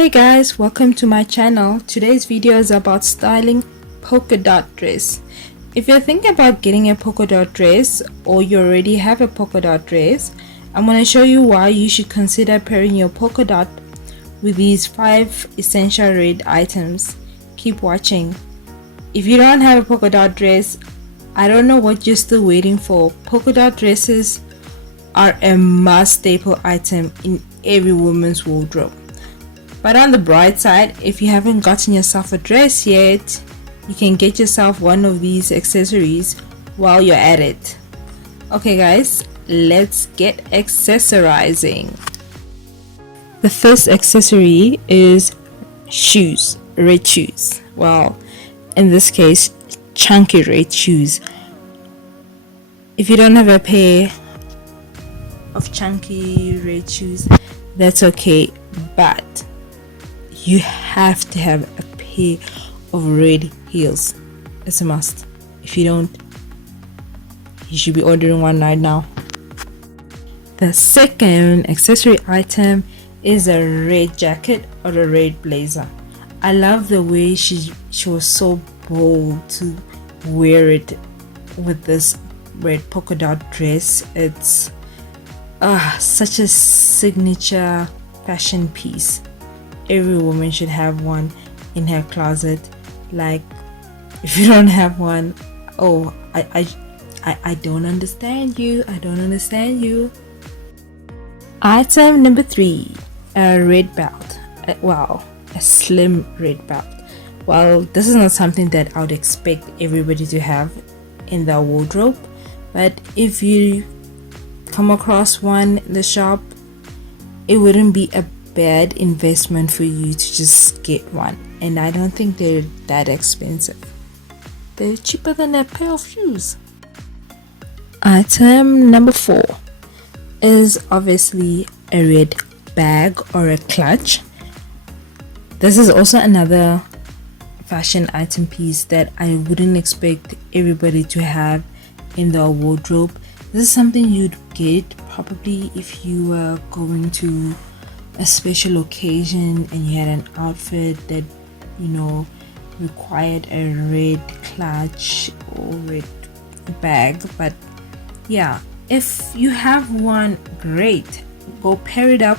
Hey guys, welcome to my channel. Today's video is about styling polka dot dress. If you're thinking about getting a polka dot dress or you already have a polka dot dress, I'm going to show you why you should consider pairing your polka dot with these 5 essential red items. Keep watching. If you don't have a polka dot dress, I don't know what you're still waiting for. Polka dot dresses are a must staple item in every woman's wardrobe. But on the bright side, if you haven't gotten yourself a dress yet, you can get yourself one of these accessories while you're at it. Okay guys, let's get accessorizing. The first accessory is shoes, red shoes. Well, in this case, chunky red shoes. If you don't have a pair of chunky red shoes, that's okay, but you have to have a pair of red heels. It's a must. If you don't, you should be ordering one right now. The second accessory item is a red jacket or a red blazer. I love the way she was so bold to wear it with this red polka dot dress. It's such a signature fashion piece. Every woman should have one in her closet. Like, if you don't have one, oh, I don't understand you. I don't understand you. Item number 3, a red belt. Wow, a slim red belt. Well, this is not something that I would expect everybody to have in their wardrobe, but if you come across one in the shop, it wouldn't be a bad investment for you to just get one. And I don't think they're that expensive. They're cheaper than a pair of shoes. Item number 4 is obviously a red bag or a clutch. This is also another fashion item piece that I wouldn't expect everybody to have in their wardrobe. This is something you'd get probably if you were going to a special occasion and you had an outfit that, you know, required a red clutch or red bag. But yeah, if you have one, great, go pair it up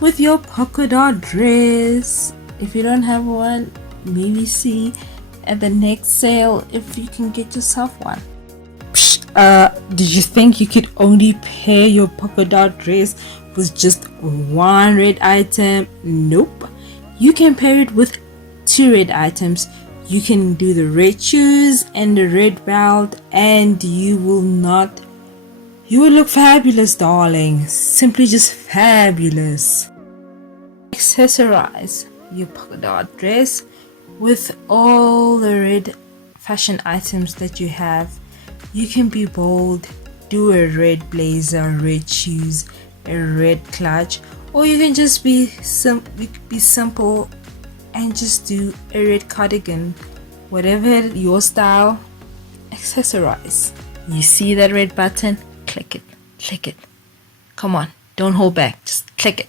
with your polka dot dress. If you don't have one, maybe see at the next sale if you can get yourself one. Did you think you could only pair your polka dot dress with just one red item? Nope. You can pair it with 2 red items. You can do the red shoes and the red belt, and you will look fabulous, darling. Simply just fabulous. Accessorize your polka dot dress with all the red fashion items that you have. You can be bold, do a red blazer, red shoes, a red clutch, or you can just be simple and just do a red cardigan. Whatever your style, accessorize. You see that red button? Click it. Come on, don't hold back, just click it.